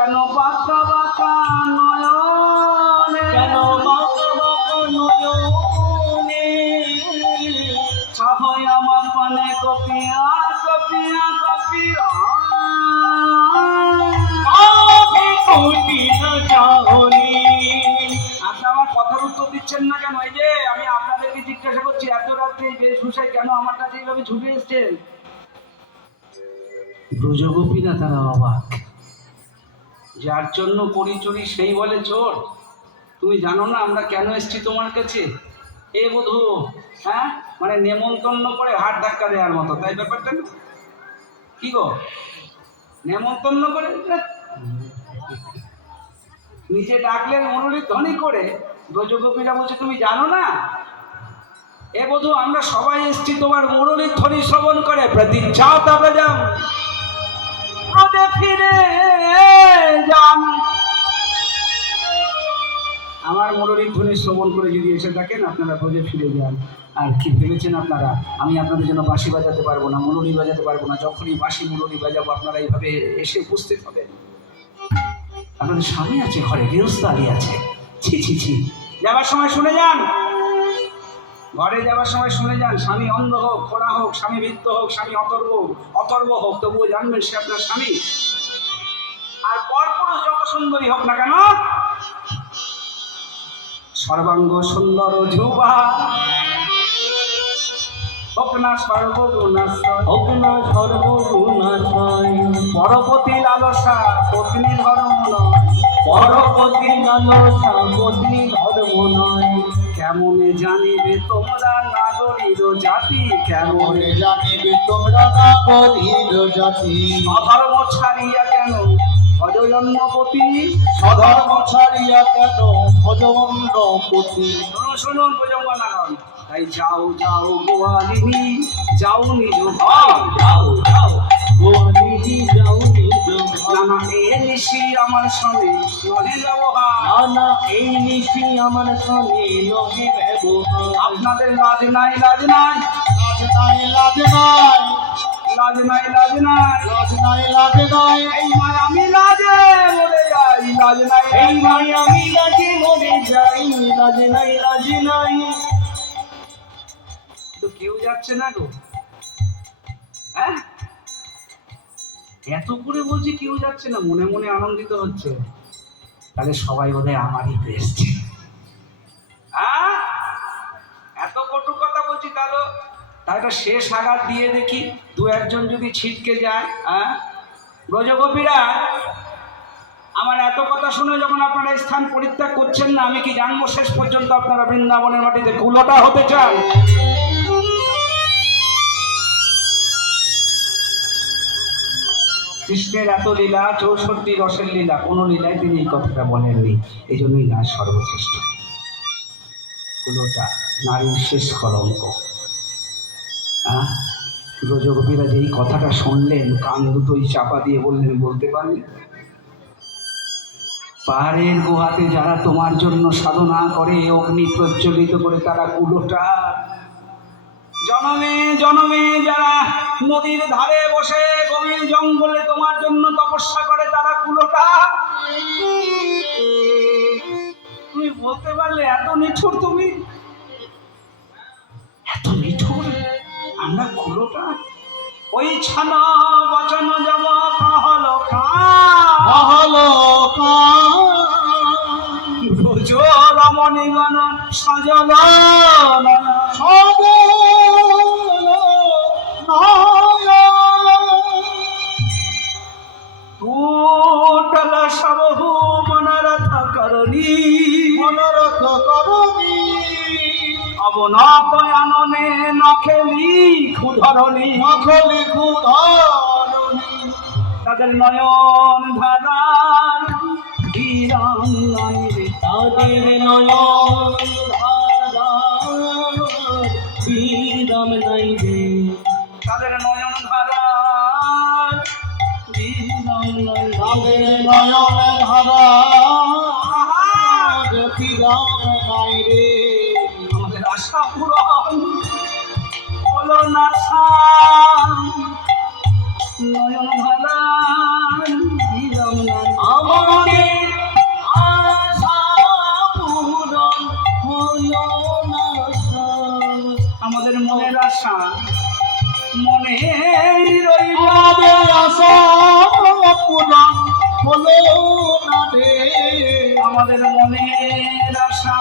কেন বাঁকা বাঁকা নয়নে, কেন বাঁকা বাঁকা নয়নে চাহই আমার পানে কপিয়া কপিয়া কপিয়া আপনি আমার কথার উত্তর দিচ্ছেন না কেন? এই যে আমি আপনাদেরকে জিজ্ঞাসা করছি, এত রাত্রে এই বেশভূষায় কেন আমার কাছে এইভাবে ছুটে এসছেন? ব্রজগোপীরা তারা অবাক, যার জন্য করি চুরি সেই বলে চোর। তুমি জানো না আমরা কেন এসছি তোমার কাছে? এ বধূ, হ্যাঁ, মানে নেমন্তন্ন করে হাত ধাক্কা দেওয়ার মতো, তাই ব্যাপারটা না? কি গো, নেমন্তন্ন করে নিজে ডাকলেন মনোরী ধ্বনি করে, ব্রজগোপীরা বলছে তুমি জানো না? এ বধূ, আমরা সবাই এসছি তোমার মুরলী ধ্বনি শ্রবণ করে। প্রতীক্ষাও তবে যান, ব্রজে ফিরে যান। আমার মুরলী ধ্বনি শ্রবণ করে যদি এসে থাকেন, আপনারা ব্রজে ফিরে যান। আর কি ভেবেছেন আপনারা আমি আপনাদের জন্য বাঁশি বাজাতে পারবো না, মুরলী বাজাতে পারবো না? যখনই বাঁশি মুরলী বাজাবো আপনারা এইভাবে এসে উপস্থিত হবেন। আপনাদের স্বামী আছে ঘরে, গৃহস্থালী আছে। ছি ছি ছি, যাবার সময় শুনে যান, ঘরে যাবার সময় শুনে যান। স্বামী অন্ধ হোক, খোড়া হোক, স্বামী বৃদ্ধ হোক, স্বামী অথর্ব হোক, তবুও জানবেন সে আপনার স্বামী। আর পরপুরুষ যত সুন্দরী হোক না কেন, সর্বাঙ্গ সুন্দর যুবা হোক না সর্বগুণাশয়, হোক না সর্বগুণাশয়, পরপতি লালসা পত্নী ধর্ম নয়, পরপতি লালসা পত্নী ধর্ম নয়। কেমনে জানিবে তোমরা নাগরীর জাতি, কেমনে জানিবে তোমরা নাগরীর জাতি। অধর্ম ছাড়িয়া কেন অজন্মপতি, সধর্ম ছাড়িয়া কেন ভজবন্নপতি। শুনুন ভুজঙ্গনাগণ, তাই যাও যাও গোয়ালিনী, যাও নিজ ভাই, যাও যাও গোয়ালিনী যাও নিজ না না এ নিশি আমার সঙ্গে নহে ব্যবহার, না না এই নিশি আমার সঙ্গে নহে ব্যবহার। আপনাদের লাজ নাই, লাজ নাই, লাজ নাই লাজ নাই, লাজ নাই, লাজ নাই, লাজ নাই লাজ নাই, এই মায় আমি লাজে মরে যাই, লাজ নাই, এই মাই আমি লাজে মরে যাই, লাজ নাই লাজ নাই। তো কেউ যাচ্ছে না গো, হ্যাঁ? এত করে বলছি কেউ যাচ্ছে না, মনে মনে আনন্দিত হচ্ছে। তাহলে সবাই বোধহয় আমারই পেয়েছে। হ্যাঁ, এত কটু কথা বলছি, তাহলে একটা শেষ আঘাত দিয়ে দেখি, দু একজন যদি ছিটকে যায়। হ্যাঁ ব্রজগোপীরা, আমার এত কথা শুনে যখন আপনারা স্থান পরিত্যাগ করছেন না, আমি কি জানবো শেষ পর্যন্ত আপনারা বৃন্দাবনের মাটিতে কুলোটা হতে চান? কৃষ্ণের এত লীলা, 64 রসের লীলা, কোনো লীলায় তিনি এই কথাটা বলেননি। এই জন্যই নাচ সর্বশ্রেষ্ঠ। কুলোটা নারীর শেষ কলঙ্ক। ব্রজগোপীরা যেই কথাটা শুনলেন, কান দুটোই চাপা দিয়ে বললেন, বলতে পারলেন পাহাড়ের গুহাতে যারা তোমার জন্য সাধনা করে, অগ্নি প্রজ্বলিত করে, তারা কুলোটা। জনমে জনমে যারা নদীর ধারে বসে গভীর জঙ্গলে তোমার জন্য তপস্যা করে, তারা কুলোটা। তুমি বলতে পারলে এত নিঠুর, তুমি এত নিঠুর, আমরা কুলোটা। ওই ছানা বচন যাব কাহলো কাহলো ব্রজ রমণীগণ সজল টুটল সবহু মনরথ করণী, মনোরথ করণী। অবনয়ননে নখেলি ক্ষুধরণী, নখলি ক্ষুধরণী। তাদের নয়ন ধারার বিরাম নাই রে, তাদের নয়ন ধারার বিরাম নাই রে, তাদের নয়ন ধারার বিরাম নাই, তাদের নয়ন ধারার বিরাম নাই রে। আমাদের আশা পূরণ হলো না সাম, নয়ন ধারার বিরাম নাই। আমার আমাদের মনের আশা মনে রইল আমাদের আশা পূরণ হলো না রে আমাদের মনের আশা